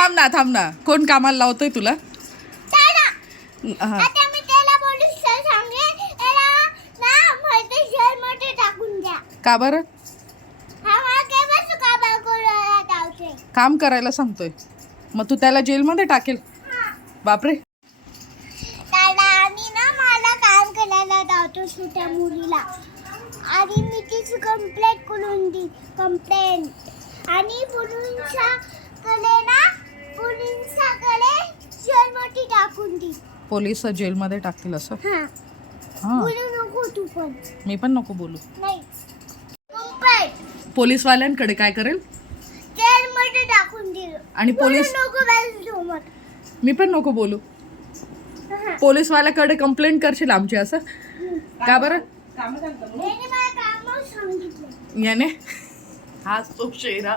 थांब ना कोण कामाला लावतोय तुला? हा. का बरं? काम करायला सांगतोय मग तू त्याला जेलमध्ये टाकेल? बापरे. मला काम करायला लावतो छोट्या मुलीला आणि मी तिची कंप्लेंट करून दी आणि पोलिसाकडे जेलमध्ये टाकून दी. पोलिस जेलमध्ये टाकतील असं? हा. बोलू नको तू पण. मी पण नको बोलू. नाही. कंप्लेंट पोलीसवाल्यांकडे काय करेल? जेलमध्ये टाकून दिलं. आणि पोलीस मी पण नको बोलू. पोलीसवाल्याकडे कंप्लेंट करशील आमची असं? का बरं? याने हाच तो शेरा.